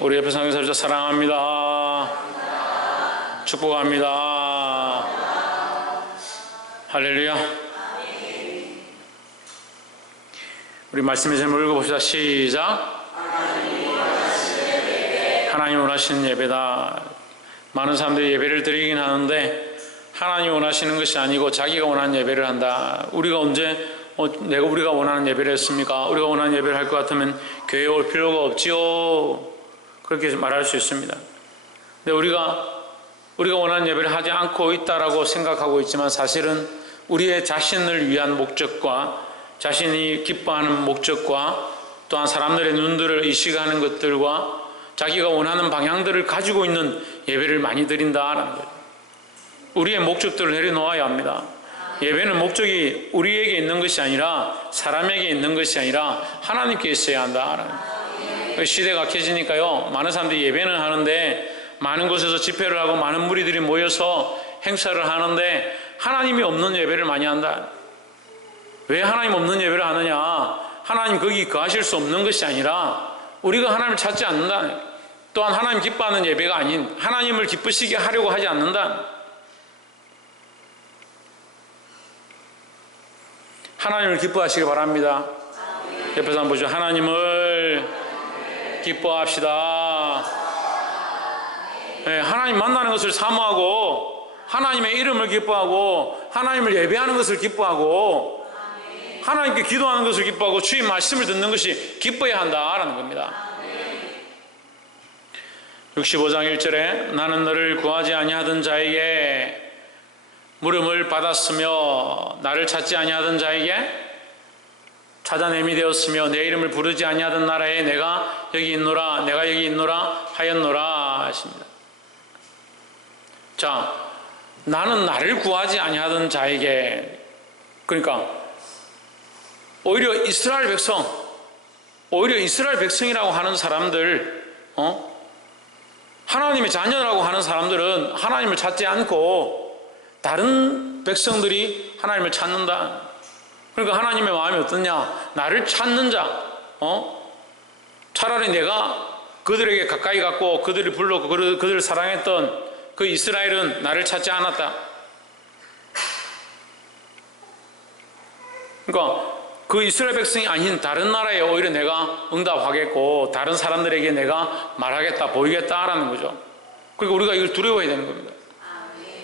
우리 옆에 상대사를 사랑합니다. 축복합니다. 할렐루야. 우리 말씀의 제목을 읽어봅시다. 시작. 하나님 원하시는 예배다. 많은 사람들이 예배를 드리긴 하는데 하나님 원하시는 것이 아니고 자기가 원하는 예배를 한다. 우리가 언제 우리가 원하는 예배를 했습니까? 우리가 원하는 예배를 할 것 같으면 교회에 올 필요가 없지요. 그렇게 말할 수 있습니다. 근데 우리가 원하는 예배를 하지 않고 있다라고 생각하고 있지만 사실은 우리의 자신을 위한 목적과 자신이 기뻐하는 목적과 또한 사람들의 눈들을 의식하는 것들과 자기가 원하는 방향들을 가지고 있는 예배를 많이 드린다라는 거예요. 우리의 목적들을 내려놓아야 합니다. 예배는 목적이 우리에게 있는 것이 아니라 사람에게 있는 것이 아니라 하나님께 있어야 한다라는 거예요. 시대가 악해지니까요, 많은 사람들이 예배는 하는데 많은 곳에서 집회를 하고 많은 무리들이 모여서 행사를 하는데 하나님이 없는 예배를 많이 한다. 왜 하나님 없는 예배를 하느냐? 하나님 거기 거하실 수 없는 것이 아니라 우리가 하나님을 찾지 않는다. 또한 하나님 기뻐하는 예배가 아닌 하나님을 기쁘시게 하려고 하지 않는다. 하나님을 기뻐하시기 바랍니다. 옆에서 한번 보죠. 하나님을 기뻐합시다. 네, 하나님 만나는 것을 사모하고 하나님의 이름을 기뻐하고 하나님을 예배하는 것을 기뻐하고 하나님께 기도하는 것을 기뻐하고 주의 말씀을 듣는 것이 기뻐야 한다라는 겁니다. 65장 1절에 나는 너를 구하지 아니하던 자에게 물음을 받았으며 나를 찾지 아니하던 자에게 찾아냄이 되었으며 내 이름을 부르지 아니하던 나라에 내가 여기 있노라 내가 여기 있노라 하였노라 하십니다. 자, 나는 나를 구하지 아니하던 자에게, 그러니까 오히려 이스라엘 백성이라고 하는 사람들, 하나님의 자녀라고 하는 사람들은 하나님을 찾지 않고 다른 백성들이 하나님을 찾는다. 그러니까 하나님의 마음이 어떠냐? 나를 찾는 자, 차라리 내가 그들에게 가까이 갔고 그들을 불렀고 그들을 사랑했던 그 이스라엘은 나를 찾지 않았다. 그러니까 그 이스라엘 백성이 아닌 다른 나라에 오히려 내가 응답하겠고 다른 사람들에게 내가 말하겠다, 보이겠다라는 거죠. 그러니까 우리가 이걸 두려워해야 되는 겁니다.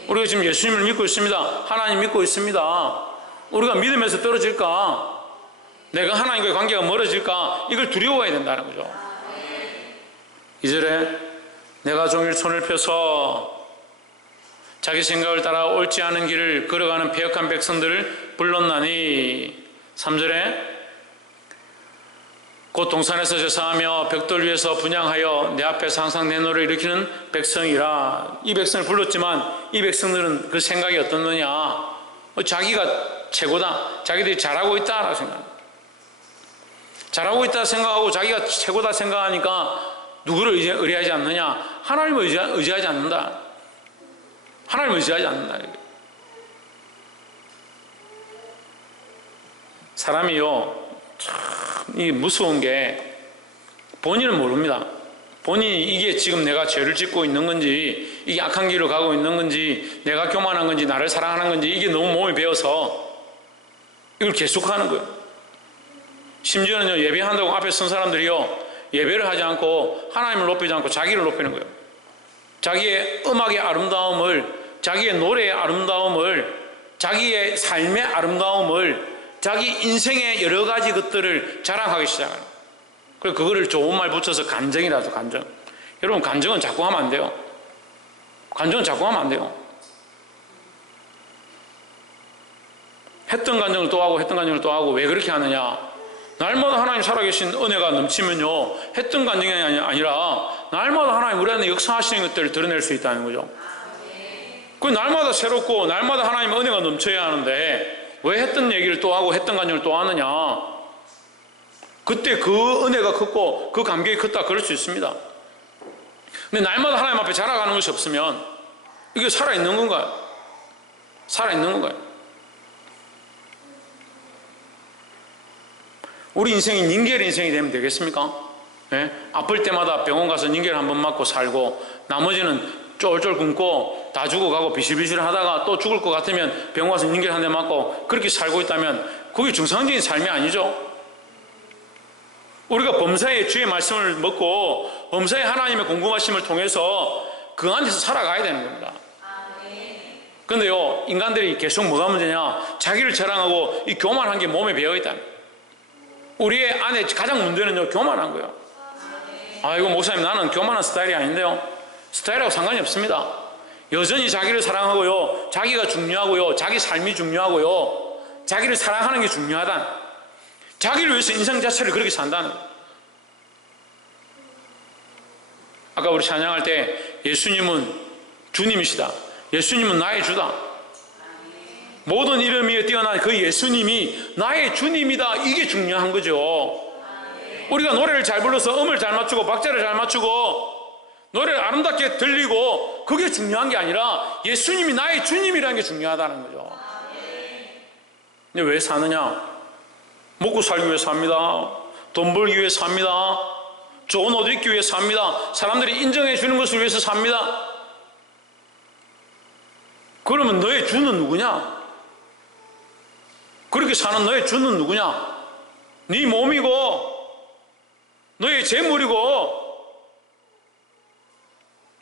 우리가 지금 예수님을 믿고 있습니다. 하나님 믿고 있습니다. 우리가 믿음에서 떨어질까? 내가 하나님과의 관계가 멀어질까? 이걸 두려워해야 된다는 거죠. 2절에 내가 종일 손을 펴서 자기 생각을 따라 옳지 않은 길을 걸어가는 패역한 백성들을 불렀나니 3절에 곧 동산에서 제사하며 벽돌 위에서 분향하여 내 앞에서 항상 내 노를 일으키는 백성이라. 이 백성을 불렀지만 이 백성들은 그 생각이 어떻느냐? 자기가 최고다, 자기들이 잘하고 있다라고 생각합니다. 잘하고 있다 생각하고 자기가 최고다 생각하니까 누구를 의뢰하지 않느냐? 하나님을 의지하지 않는다. 하나님을 의지하지 않는다. 사람이요, 이 무서운 게 본인은 모릅니다. 본인이 이게 지금 내가 죄를 짓고 있는 건지 이게 악한 길을 가고 있는 건지 내가 교만한 건지 나를 사랑하는 건지 이게 너무 몸에 배어서 이걸 계속하는 거예요. 심지어는 예배한다고 앞에 선 사람들이요, 예배를 하지 않고 하나님을 높이지 않고 자기를 높이는 거예요. 자기의 음악의 아름다움을, 자기의 노래의 아름다움을, 자기의 삶의 아름다움을, 자기 인생의 여러 가지 것들을 자랑하기 시작하는 거예요. 그리고 그거를 좋은 말 붙여서 간증이라서 간증. 여러분, 간증은 자꾸 하면 안 돼요. 간증은 자꾸 하면 안 돼요. 했던 간증을 또 하고 했던 간증을 또 하고. 왜 그렇게 하느냐? 날마다 하나님 살아계신 은혜가 넘치면요, 했던 간증이 아니라 날마다 하나님 우리 안에 역사하시는 것들을 드러낼 수 있다는 거죠. 그 날마다 새롭고 날마다 하나님의 은혜가 넘쳐야 하는데 왜 했던 얘기를 또 하고 했던 간증을 또 하느냐? 그때 그 은혜가 컸고 그 감격이 컸다 그럴 수 있습니다. 근데 날마다 하나님 앞에 자라가는 것이 없으면 이게 살아있는 건가요? 살아있는 건가요? 우리 인생이 닌겔 인생이 되면 되겠습니까? 예? 아플 때마다 병원 가서 링겔 한 번 맞고 살고 나머지는 쫄쫄 굶고 다 죽어가고 비실비실 하다가 또 죽을 것 같으면 병원 가서 링겔 한 대 맞고 그렇게 살고 있다면 그게 정상적인 삶이 아니죠. 우리가 범사의 주의 말씀을 먹고 범사의 하나님의 공급하심을 통해서 그 안에서 살아가야 되는 겁니다. 그런데요, 인간들이 계속 뭐가 문제냐? 자기를 자랑하고 이 교만한 게 몸에 배어있다. 우리의 안에 가장 문제는요, 교만한 거예요. 아이고 목사님, 나는 교만한 스타일이 아닌데요. 스타일하고 상관이 없습니다. 여전히 자기를 사랑하고요, 자기가 중요하고요, 자기 삶이 중요하고요, 자기를 사랑하는 게 중요하다. 자기를 위해서 인생 자체를 그렇게 산다는 거예요. 아까 우리 찬양할 때 예수님은 주님이시다, 예수님은 나의 주다, 모든 이름 위에 뛰어난 그 예수님이 나의 주님이다, 이게 중요한 거죠. 우리가 노래를 잘 불러서 음을 잘 맞추고 박자를 잘 맞추고 노래를 아름답게 들리고 그게 중요한 게 아니라 예수님이 나의 주님이라는 게 중요하다는 거죠. 근데 왜 사느냐? 먹고 살기 위해 삽니다. 돈 벌기 위해 삽니다. 좋은 옷 입기 위해 삽니다. 사람들이 인정해 주는 것을 위해서 삽니다. 그러면 너의 주는 누구냐? 그렇게 사는 너의 주는 누구냐? 네 몸이고 너의 재물이고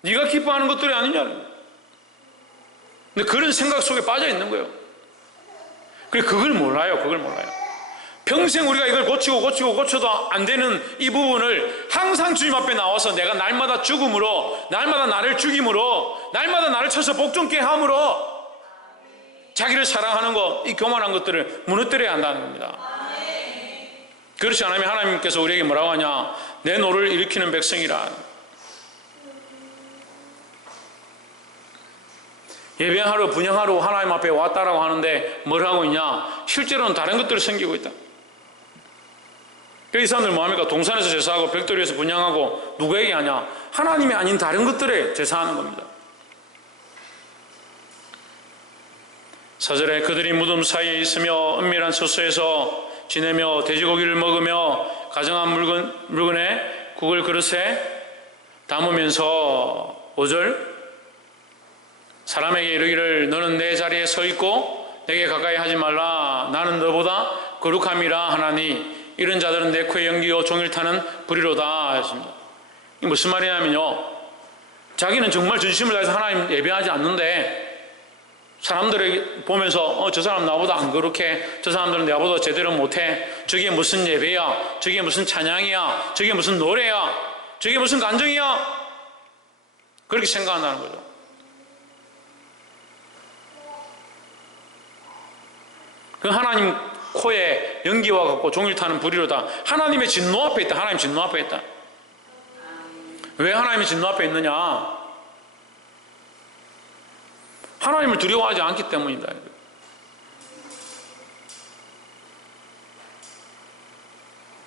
네가 기뻐하는 것들이 아니냐. 근데 그런 생각 속에 빠져 있는 거예요. 그래, 그걸 몰라요. 평생 우리가 이걸 고쳐도 안 되는 이 부분을 항상 주님 앞에 나와서 내가 날마다 죽음으로, 날마다 나를 죽임으로, 날마다 나를 쳐서 복종케 함으로 자기를 사랑하는 것, 이 교만한 것들을 무너뜨려야 한다는 겁니다. 그렇지 않으면 하나님께서 우리에게 뭐라고 하냐? 내 노를 일으키는 백성이라. 예배하러 분향하러 하나님 앞에 왔다라고 하는데 뭘 하고 있냐? 실제로는 다른 것들을 섬기고 있다. 이 사람들 뭐합니까? 동산에서 제사하고 벽돌이에서 분향하고 누구에게 하냐? 하나님이 아닌 다른 것들에 제사하는 겁니다. 4절에 그들이 무덤 사이에 있으며 은밀한 소수에서 지내며 돼지고기를 먹으며 가정한 물건에 국을 그릇에 담으면서 5절 사람에게 이르기를 너는 내 자리에 서 있고 내게 가까이 하지 말라 나는 너보다 거룩함이라 하나니 이런 자들은 내 코에 연기요 종일 타는 불이로다 했습니다. 이게 무슨 말이냐면요, 자기는 정말 전심을 다해서 하나님 예배하지 않는데 사람들을 보면서 저 사람 나보다 안 거룩해, 저 사람들은 나보다 제대로 못해, 저게 무슨 예배야, 저게 무슨 찬양이야, 저게 무슨 노래야, 저게 무슨 간증이야, 그렇게 생각한다는 거죠. 그 하나님 코에 연기와 같고 종일 타는 불이로다. 하나님의 진노 앞에 있다. 하나님 진노 앞에 있다. 왜 하나님의 진노 앞에 있느냐? 하나님을 두려워하지 않기 때문이다.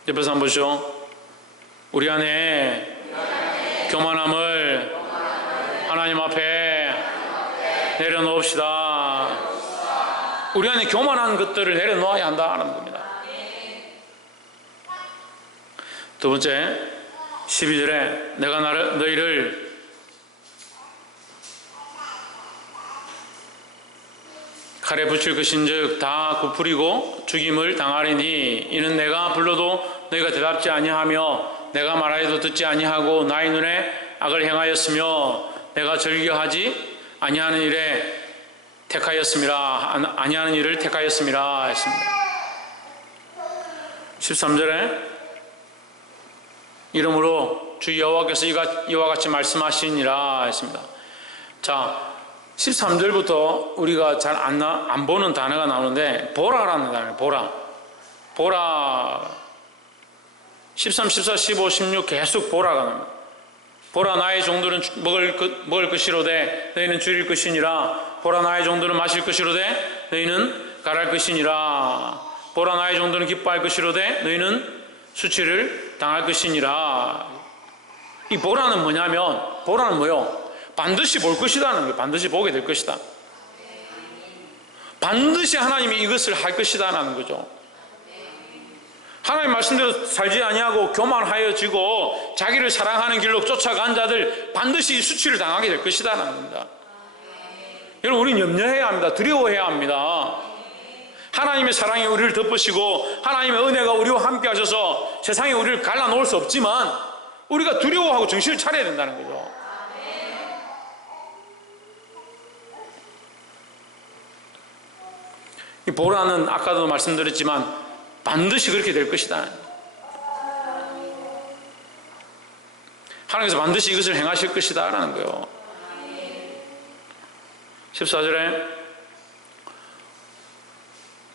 옆에서 한번 보시죠. 우리 안에 교만함을 하나님 앞에 내려놓읍시다. 우리 안에 교만한 것들을 내려놓아야 한다는 겁니다. 두 번째 12절에 내가 너희를 칼에 붙일 것인즉 다 굽으리고 죽임을 당하리니 이는 내가 불러도 너희가 대답지 아니하며 내가 말하여도 듣지 아니하고 나의 눈에 악을 행하였으며 내가 즐겨하지 아니하는 일에 택하였음이라 아니하는 일을 택하였음이라 했습니다. 13절에 이러므로 주 여호와께서 이와 같이 말씀하시니라 했습니다. 자, 13절부터 우리가 잘 안 보는 단어가 나오는데 보라라는 단어예요. 보라 13, 14, 15, 16 계속 보라가 나옵니다. 보라 나의 종들은 먹을 것이로되 너희는 줄일 것이니라. 보라 나의 종들은 마실 것이로되 너희는 갈할 것이니라. 보라 나의 종들은 기뻐할 것이로되 너희는 수치를 당할 것이니라. 이 보라는 뭐냐면, 보라는 뭐요? 반드시 볼 것이다는 거예요. 반드시 보게 될 것이다. 반드시 하나님이 이것을 할 것이다라는 거죠. 하나님 말씀대로 살지 아니하고 교만하여지고 자기를 사랑하는 길로 쫓아간 자들 반드시 수치를 당하게 될 것이다라는 겁니다. 여러분, 우리는 염려해야 합니다. 두려워해야 합니다. 하나님의 사랑이 우리를 덮으시고 하나님의 은혜가 우리와 함께 하셔서 세상에 우리를 갈라놓을 수 없지만 우리가 두려워하고 정신을 차려야 된다는 거죠. 이 보라는 아까도 말씀드렸지만 반드시 그렇게 될 것이다. 하나님께서 반드시 이것을 행하실 것이다 라는 거예요. 14절에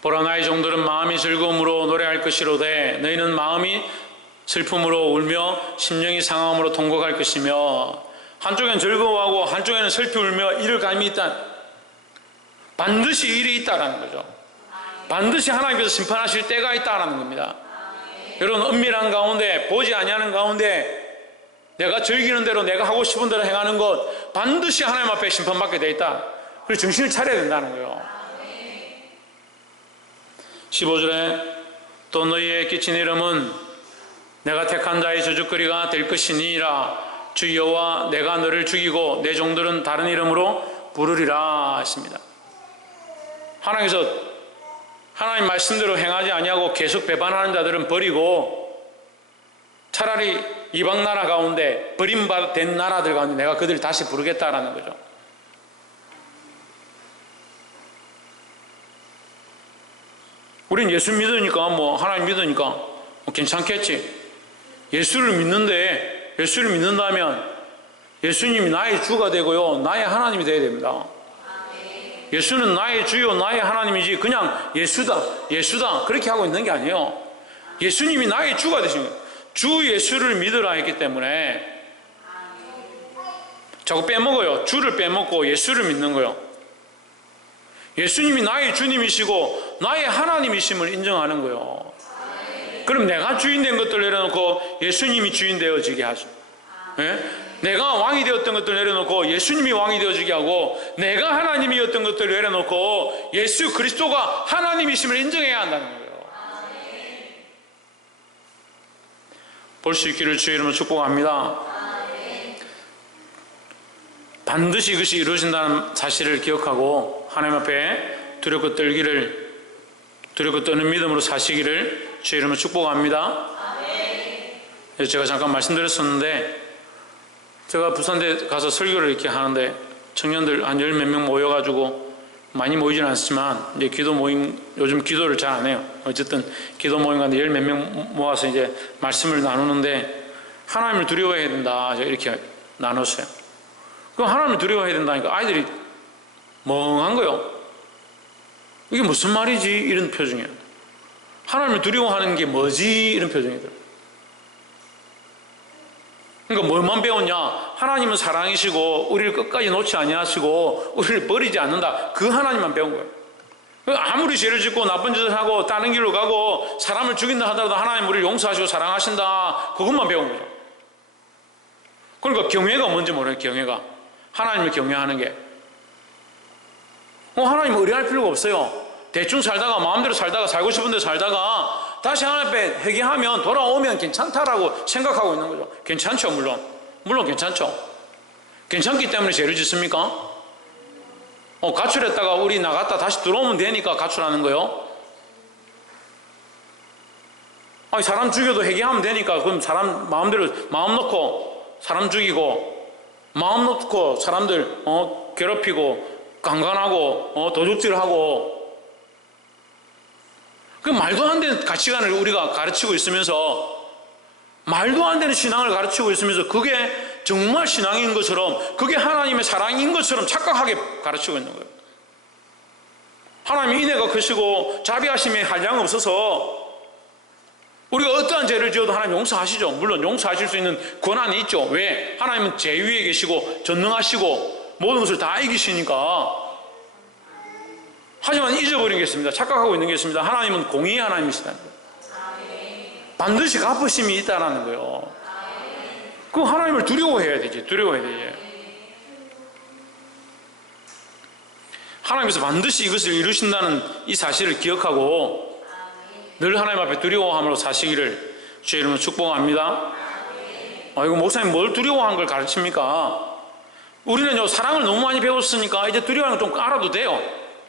보라, 나의 종들은 마음이 즐거움으로 노래할 것이로되 너희는 마음이 슬픔으로 울며 심령이 상함으로 통곡할 것이며, 한쪽에는 즐거워하고 한쪽에는 슬피 울며 이를 감이 있다. 반드시 일이 있다라는 거죠. 반드시 하나님께서 심판하실 때가 있다라는 겁니다. 여러분, 은밀한 가운데 보지 아니하는 가운데 내가 즐기는 대로 내가 하고 싶은 대로 행하는 것 반드시 하나님 앞에 심판받게 돼 있다. 그래서 정신을 차려야 된다는 거예요. 15절에 또 너희의 끼친 이름은 내가 택한 자의 저주거리가 될 것이니라. 주 여호와 내가 너를 죽이고 내 종들은 다른 이름으로 부르리라 했습니다. 하나님께서 하나님 말씀대로 행하지 아니하고 계속 배반하는 자들은 버리고 차라리 이방 나라 가운데 버림받은 나라들 가운데 내가 그들을 다시 부르겠다라는 거죠. 우린 예수 믿으니까 하나님 믿으니까 괜찮겠지. 예수를 믿는데, 예수를 믿는다면 예수님이 나의 주가 되고요 나의 하나님이 되어야 됩니다. 예수는 나의 주요 나의 하나님이지 그냥 예수다 그렇게 하고 있는 게 아니에요. 예수님이 나의 주가 되신 거예요. 주 예수를 믿으라 했기 때문에 자꾸 빼먹어요. 주를 빼먹고 예수를 믿는 거예요. 예수님이 나의 주님이시고 나의 하나님이심을 인정하는 거예요. 그럼 내가 주인 된 것들 내려놓고 예수님이 주인 되어지게 하죠. 예? 내가 왕이 되었던 것들 내려놓고 예수님이 왕이 되어지게 하고, 내가 하나님이었던 것들 내려놓고 예수 그리스도가 하나님이심을 인정해야 한다는 거예요. 볼 수 있기를 주의 이름으로 축복합니다. 반드시 이것이 이루어진다는 사실을 기억하고 하나님 앞에 두렵고 떠는 믿음으로 사시기를 주의 이름으로 축복합니다. 제가 잠깐 말씀드렸었는데, 제가 부산대 가서 설교를 이렇게 하는데 청년들 한 열 몇 명 모여가지고, 많이 모이지는 않지만 이제 기도 모임, 요즘 기도를 잘 안 해요. 어쨌든 기도 모임 가는데 열 몇 명 모아서 이제 말씀을 나누는데 하나님을 두려워해야 된다 이렇게 나눴어요. 그럼 하나님을 두려워해야 된다니까 아이들이 멍한 거예요. 이게 무슨 말이지? 이런 표정이에요. 하나님을 두려워하는 게 뭐지? 이런 표정이 들어요. 그러니까 뭘만 배웠냐? 하나님은 사랑이시고 우리를 끝까지 놓지 아니하시고 우리를 버리지 않는다. 그 하나님만 배운 거예요. 아무리 죄를 짓고 나쁜 짓을 하고 다른 길로 가고 사람을 죽인다 하더라도 하나님 우리를 용서하시고 사랑하신다. 그것만 배운 거죠. 그러니까 경외가 뭔지 모르겠어요. 경외가. 하나님을 경외하는 게. 하나님 의뢰할 필요가 없어요. 대충 살다가 마음대로 살다가 살고 싶은 대로 살다가 다시 하나님 앞에 회개하면 돌아오면 괜찮다라고 생각하고 있는 거죠. 괜찮죠. 물론 괜찮죠. 괜찮기 때문에 죄를 짓습니까? 가출했다가 우리 나갔다 다시 들어오면 되니까 가출하는 거요. 아니, 사람 죽여도 회개하면 되니까 그럼 사람 마음대로 마음 놓고 사람 죽이고 마음 놓고 사람들 괴롭히고 강간하고 도둑질하고, 그 말도 안 되는 가치관을 우리가 가르치고 있으면서, 말도 안 되는 신앙을 가르치고 있으면서 그게 정말 신앙인 것처럼, 그게 하나님의 사랑인 것처럼 착각하게 가르치고 있는 거예요. 하나님의 인애가 크시고 자비하심에 한량 없어서 우리가 어떠한 죄를 지어도 하나님 용서하시죠. 물론 용서하실 수 있는 권한이 있죠. 왜? 하나님은 제위에 계시고 전능하시고 모든 것을 다 이기시니까. 하지만 잊어버린 게 있습니다. 착각하고 있는 게 있습니다. 하나님은 공의의 하나님이시다는 거예요. 반드시 갚으심이 있다는 거예요. 그 하나님을 두려워해야 되지. 하나님께서 반드시 이것을 이루신다는 이 사실을 기억하고 늘 하나님 앞에 두려워함으로 사시기를 주의 이름으로 축복합니다. 이거 목사님 뭘 두려워하는 걸 가르칩니까? 우리는요, 사랑을 너무 많이 배웠으니까 이제 두려워하는 걸 좀 알아도 돼요.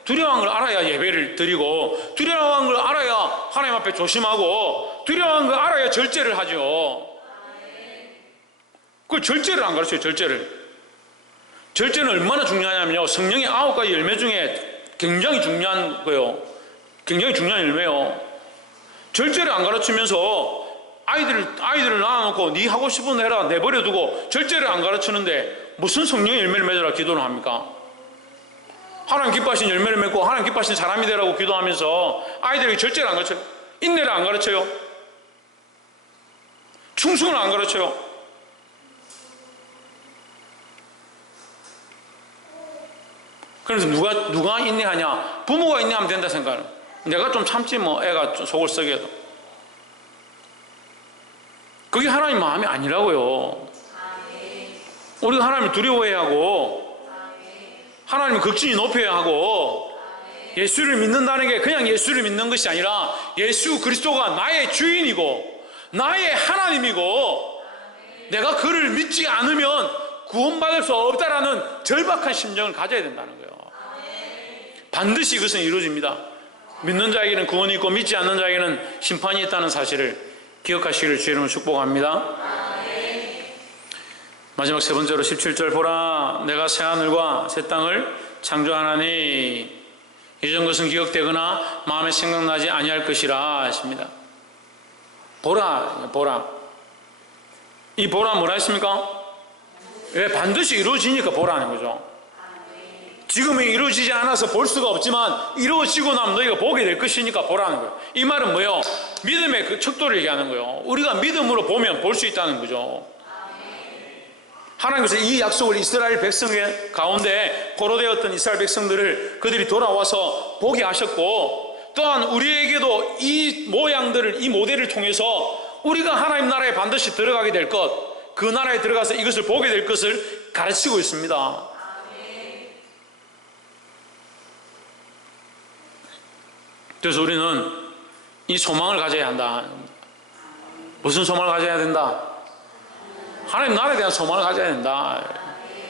두려워하는 걸 알아야 예배를 드리고, 두려워하는 걸 알아야 하나님 앞에 조심하고, 두려워하는 걸 알아야 절제를 하죠. 그 절제를 안 가르쳐요, 절제를. 절제는 얼마나 중요하냐면요, 성령의 9가지 열매 중에 굉장히 중요한 거예요. 굉장히 중요한 열매요. 절제를 안 가르치면서 아이들을 낳아놓고 네 하고 싶은 거 해라 내버려두고 절제를 안 가르치는데 무슨 성령의 열매를 맺으라 기도를 합니까? 하나님 기뻐하신 열매를 맺고 하나님 기뻐하신 사람이 되라고 기도하면서 아이들에게 절제를 안 가르쳐요. 인내를 안 가르쳐요. 충성을 안 가르쳐요. 그래서 누가 인내하냐? 부모가 인내하면 된다 생각을. 내가 좀 참지 뭐, 애가 좀 속을 썩여도. 그게 하나님 마음이 아니라고요. 우리가 하나님을 두려워해야 하고, 하나님을 극진히 높여야 하고, 예수를 믿는다는 게 그냥 예수를 믿는 것이 아니라 예수 그리스도가 나의 주인이고 나의 하나님이고 내가 그를 믿지 않으면 구원받을 수 없다라는 절박한 심정을 가져야 된다는 거예요. 반드시 이것은 이루어집니다. 믿는 자에게는 구원이 있고 믿지 않는 자에게는 심판이 있다는 사실을 기억하시기를 주의 이름으로 축복합니다. 마지막 세 번째로 17절 보라 내가 새하늘과 새 땅을 창조하나니 이전 것은 기억되거나 마음에 생각나지 아니할 것이라 하십니다. 보라, 보라. 이 보라 뭐라 했습니까? 왜? 반드시 이루어지니까 보라는 거죠. 지금은 이루어지지 않아서 볼 수가 없지만 이루어지고 나면 너희가 보게 될 것이니까 보라는 거예요. 이 말은 뭐예요? 믿음의 그 척도를 얘기하는 거예요. 우리가 믿음으로 보면 볼 수 있다는 거죠. 하나님께서 이 약속을 이스라엘 백성 가운데 포로되었던 이스라엘 백성들을 그들이 돌아와서 보게 하셨고 또한 우리에게도 이 모양들을 이 모델을 통해서 우리가 하나님 나라에 반드시 들어가게 될 것, 그 나라에 들어가서 이것을 보게 될 것을 가르치고 있습니다. 그래서 우리는 이 소망을 가져야 한다. 무슨 소망을 가져야 된다? 하나님 나라에 대한 소망을 가져야 된다.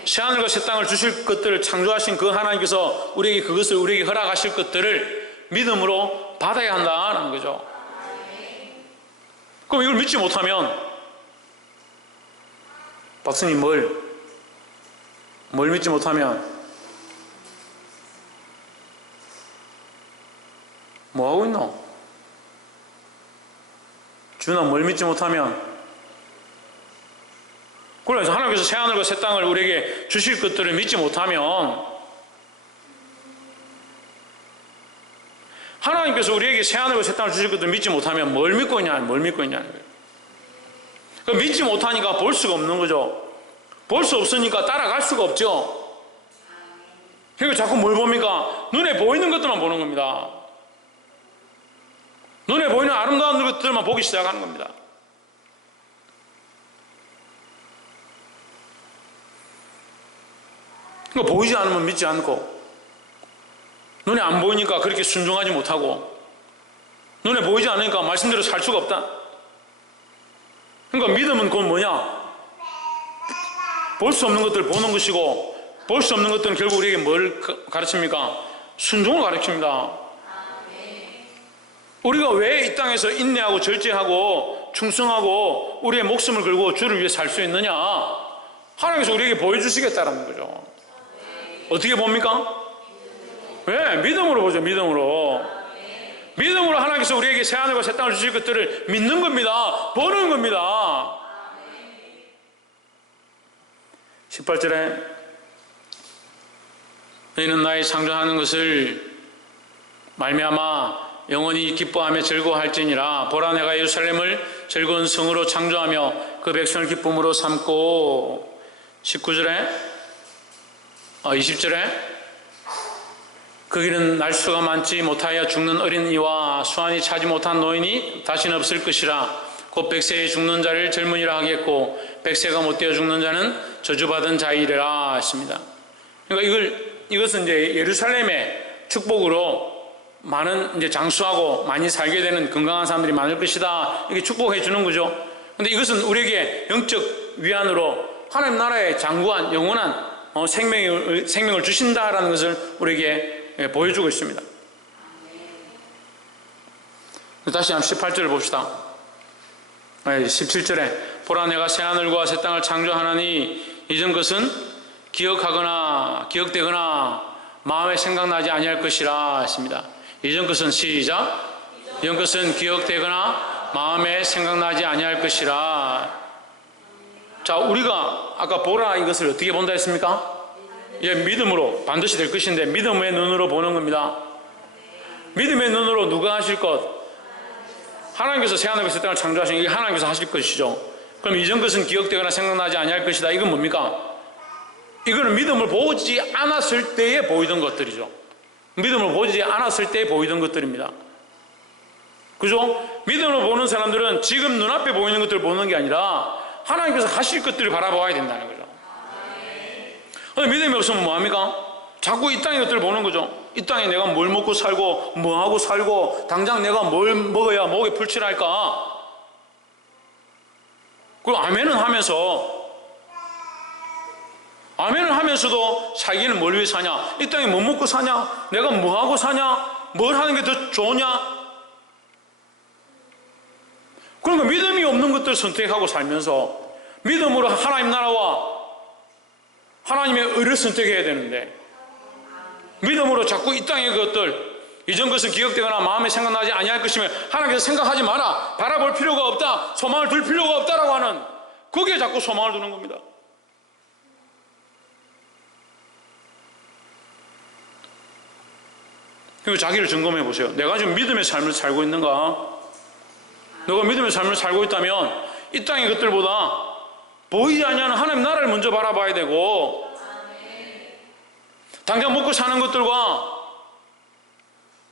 새하늘과 새 땅을 주실 것들을 창조하신 그 하나님께서 우리에게 그것을 우리에게 허락하실 것들을 믿음으로 받아야 한다는 거죠. 그럼 이걸 믿지 못하면 박사님 뭘 믿지 못하면 뭐 하고 있노? 주나 뭘 믿지 못하면 그래서 하나님께서 새하늘과 새 땅을 우리에게 주실 것들을 믿지 못하면 하나님께서 우리에게 새하늘과 새 땅을 주실 것들을 믿지 못하면 뭘 믿고 있냐는 거예요. 그러니까 믿지 못하니까 볼 수가 없는 거죠. 볼 수 없으니까 따라갈 수가 없죠. 그러니까 자꾸 뭘 봅니까? 눈에 보이는 것들만 보는 겁니다. 눈에 보이는 아름다운 것들만 보기 시작하는 겁니다. 그러니까 보이지 않으면 믿지 않고 눈에 안 보이니까 그렇게 순종하지 못하고 눈에 보이지 않으니까 말씀대로 살 수가 없다. 그러니까 믿음은 그건 뭐냐? 볼 수 없는 것들을 보는 것이고 볼 수 없는 것들은 결국 우리에게 뭘 가르칩니까? 순종을 가르칩니다. 우리가 왜 이 땅에서 인내하고 절제하고 충성하고 우리의 목숨을 걸고 주를 위해 살 수 있느냐? 하나님께서 우리에게 보여주시겠다는 거죠. 어떻게 봅니까? 왜? 믿음으로 보죠. 믿음으로 하나님께서 우리에게 새하늘과 새 땅을 주실 것들을 믿는 겁니다. 보는 겁니다. 18절에 너희는 나의 창조하는 것을 말미암아 영원히 기뻐하며 즐거워할지니라. 보라 내가 예루살렘을 즐거운 성으로 창조하며 그 백성을 기쁨으로 삼고 20절에 거기는 날수가 많지 못하여 죽는 어린이와 수완이 차지 못한 노인이 다시는 없을 것이라. 곧 백세에 죽는 자를 젊은이라 하겠고 백세가 못되어 죽는 자는 저주받은 자이래라 했습니다. 그러니까 이것은 이제 예루살렘의 축복으로 많은 이제 장수하고 많이 살게 되는 건강한 사람들이 많을 것이다. 이게 축복해 주는 거죠. 근데 이것은 우리에게 영적 위안으로 하나님 나라의 장구한 영원한 생명을 주신다라는 것을 우리에게 보여주고 있습니다. 다시 한번 18절을 봅시다. 17절에 보라 내가 새하늘과 새 땅을 창조하나니 이전 것은 기억되거나 마음에 생각나지 아니할 것이라 했습니다. 이전 것은 시작. 이전 것은 기억되거나 마음에 생각나지 아니할 것이라. 자, 우리가 아까 보라 이것을 어떻게 본다 했습니까? 믿음으로 반드시 될 것인데 믿음의 눈으로 보는 겁니다. 믿음의 눈으로 누가 하실 것? 하나님께서 새하늘과 새 땅을 창조하신 이게 하나님께서 하실 것이죠. 그럼 이전 것은 기억되거나 생각나지 아니할 것이다. 이건 뭡니까? 이거는 믿음을 보지 않았을 때에 보이던 것들이죠. 믿음을 보지 않았을 때에 보이던 것들입니다. 그죠? 믿음으로 보는 사람들은 지금 눈앞에 보이는 것들을 보는 게 아니라 하나님께서 하실 것들을 바라봐야 된다는 거죠. 근데 믿음이 없으면 뭐합니까? 자꾸 이 땅의 것들을 보는 거죠. 이 땅에 내가 뭘 먹고 살고 뭐하고 살고 당장 내가 뭘 먹어야 목에 풀칠할까? 그리고 아멘은 하면서도 자기는 뭘 위해 사냐? 이 땅에 뭐 먹고 사냐? 내가 뭐하고 사냐? 뭘 하는 게 더 좋으냐? 그러니까 믿음이 없는 것들을 선택하고 살면서 믿음으로 하나님 나라와 하나님의 의를 선택해야 되는데 믿음으로 자꾸 이 땅의 것들 이전 것은 기억되거나 마음에 생각나지 아니할 것이면 하나님께서 생각하지 마라, 바라볼 필요가 없다, 소망을 둘 필요가 없다라고 하는 거기에 자꾸 소망을 두는 겁니다. 그리고 자기를 점검해 보세요. 내가 지금 믿음의 삶을 살고 있는가? 너가 믿음의 삶을 살고 있다면 이 땅의 것들보다 보이지 않는 하나님 나라를 먼저 바라봐야 되고 당장 먹고 사는 것들과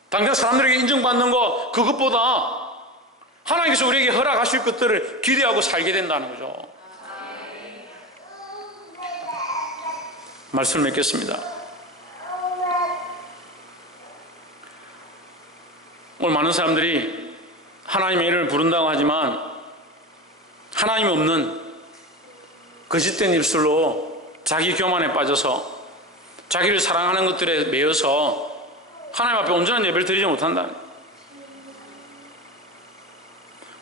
당장 사람들에게 인정받는 것 그것보다 하나님께서 우리에게 허락하실 것들을 기대하고 살게 된다는 거죠. 말씀을 맺겠습니다. 오늘 많은 사람들이 하나님의 이름을 부른다고 하지만 하나님이 없는 거짓된 입술로 자기 교만에 빠져서 자기를 사랑하는 것들에 매여서 하나님 앞에 온전한 예배를 드리지 못한다.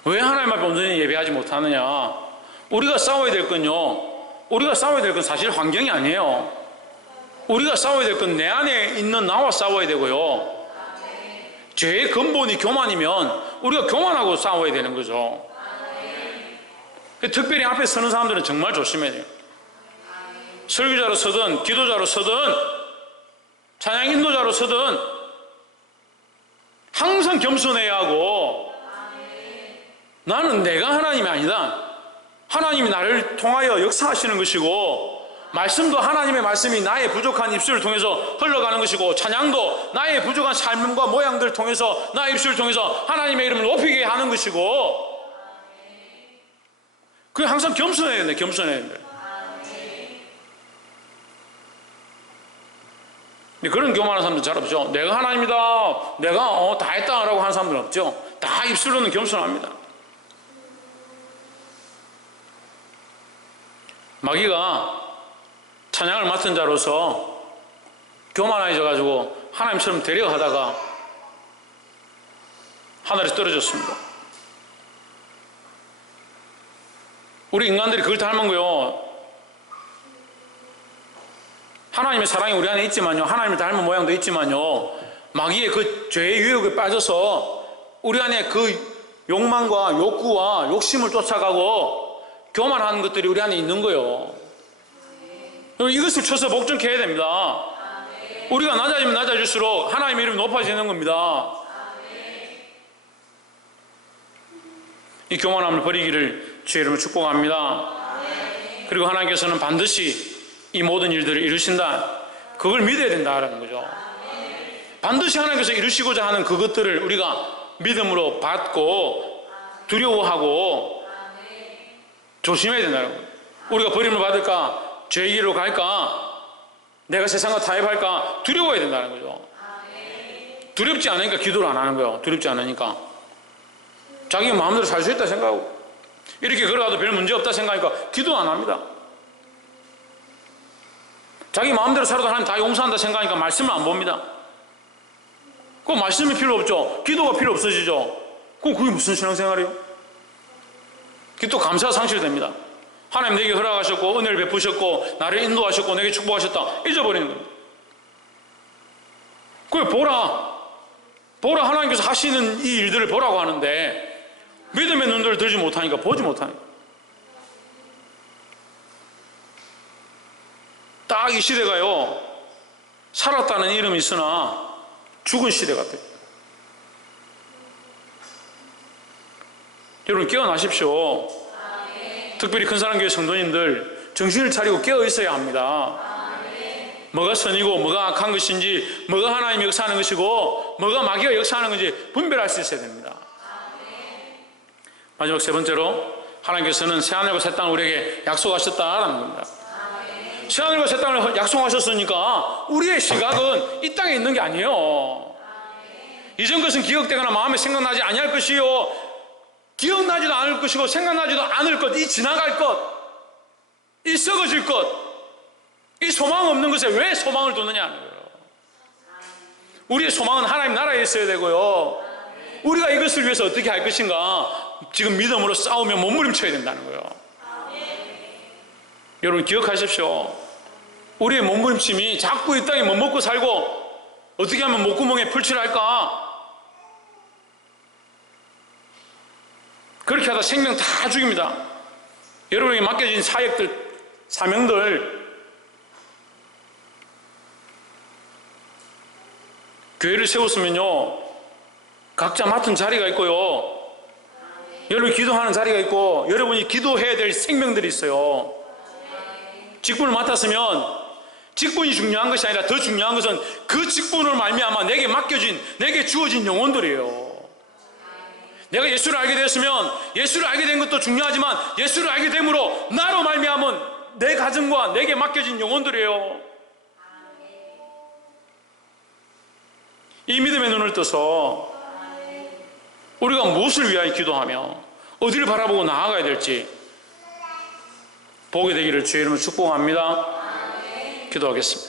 왜 하나님 앞에 온전히 예배하지 못하느냐? 우리가 싸워야 될 건 사실 환경이 아니에요. 우리가 싸워야 될 건 내 안에 있는 나와 싸워야 되고요. 죄의 근본이 교만이면 우리가 교만하고 싸워야 되는 거죠. 특별히 앞에 서는 사람들은 정말 조심해야 돼요. 설교자로 서든 기도자로 서든 찬양 인도자로 서든 항상 겸손해야 하고 나는 내가 하나님이 아니다. 하나님이 나를 통하여 역사하시는 것이고 말씀도 하나님의 말씀이 나의 부족한 입술을 통해서 흘러가는 것이고 찬양도 나의 부족한 삶과 모양들을 통해서 나의 입술을 통해서 하나님의 이름을 높이게 하는 것이고 그게 항상 겸손해야 돼. 그런 교만한 사람들 잘 없죠. 내가 하나님이다, 내가 다 했다라고 하는 사람들은 없죠. 다 입술로는 겸손합니다. 마귀가 찬양을 맡은 자로서 교만해져가지고 하나님처럼 되려 하다가 하늘에서 떨어졌습니다. 우리 인간들이 그걸 닮은 거요. 하나님의 사랑이 우리 안에 있지만요, 하나님을 닮은 모양도 있지만요, 마귀의 그 죄의 유혹에 빠져서 우리 안에 그 욕망과 욕구와 욕심을 쫓아가고 교만하는 것들이 우리 안에 있는 거예요. 이것을 쳐서 목적해야 됩니다. 우리가 낮아지면 낮아질수록 하나님의 이름이 높아지는 겁니다. 이 교만함을 버리기를 주의 이름으로 축복합니다. 그리고 하나님께서는 반드시 이 모든 일들을 이루신다. 그걸 믿어야 된다라는 거죠. 반드시 하나님께서 이루시고자 하는 그것들을 우리가 믿음으로 받고 두려워하고 조심해야 된다는 거예요. 우리가 버림을 받을까? 죄의 길로 갈까? 내가 세상과 타협할까? 두려워야 된다는 거죠. 두렵지 않으니까 기도를 안 하는 거예요. 두렵지 않으니까. 자기 마음대로 살 수 있다 생각하고 이렇게 걸어가도 별 문제 없다 생각하니까 기도 안 합니다. 자기 마음대로 살아도 하나님 다 용서한다 생각하니까 말씀을 안 봅니다. 그 말씀이 필요 없죠. 기도가 필요 없어지죠. 그럼 그게 무슨 신앙생활이에요? 기도 감사가 상실됩니다. 하나님 내게 허락하셨고 은혜를 베푸셨고 나를 인도하셨고 내게 축복하셨다 잊어버리는 겁니다. 그걸 보라 하나님께서 하시는 이 일들을 보라고 하는데 믿음의 눈들을 들지 못하니까 보지 못하니까 딱 이 시대가요 살았다는 이름이 있으나 죽은 시대 같아요. 여러분 깨어나십시오. 특별히 큰사랑교회 성도님들 정신을 차리고 깨어 있어야 합니다. 뭐가 선이고 뭐가 악한 것인지 뭐가 하나님이 역사하는 것이고 뭐가 마귀가 역사하는 건지 분별할 수 있어야 됩니다. 마지막 세 번째로 하나님께서는 새하늘과 새 땅을 우리에게 약속하셨다라는 겁니다. 새하늘과 새 땅을 약속하셨으니까 우리의 시각은 이 땅에 있는 게 아니에요. 이전 것은 기억되거나 마음에 생각나지 아니할 것이요 기억나지도 않을 것이고 생각나지도 않을 것, 이 지나갈 것, 이 썩어질 것, 이 소망 없는 것에 왜 소망을 뒀느냐 하는 거예요. 우리의 소망은 하나님 나라에 있어야 되고요. 우리가 이것을 위해서 어떻게 할 것인가 지금 믿음으로 싸우며 몸부림쳐야 된다는 거예요. 여러분 기억하십시오. 우리의 몸부림침이 자꾸 이 땅에 못 먹고 살고 어떻게 하면 목구멍에 풀칠을 할까? 그렇게 하다 생명 다 죽입니다. 여러분에게 맡겨진 사역들, 사명들 교회를 세웠으면요 각자 맡은 자리가 있고요 여러분이 기도하는 자리가 있고 여러분이 기도해야 될 생명들이 있어요. 직분을 맡았으면 직분이 중요한 것이 아니라 더 중요한 것은 그 직분을 말미암아 내게 맡겨진 내게 주어진 영혼들이에요. 내가 예수를 알게 되었으면 예수를 알게 된 것도 중요하지만 예수를 알게 됨으로 나로 말미암은 내 가정과 내게 맡겨진 영혼들이에요. 이 믿음의 눈을 떠서 우리가 무엇을 위하여 기도하며 어디를 바라보고 나아가야 될지 보게 되기를 주의 이름으로 축복합니다. 기도하겠습니다.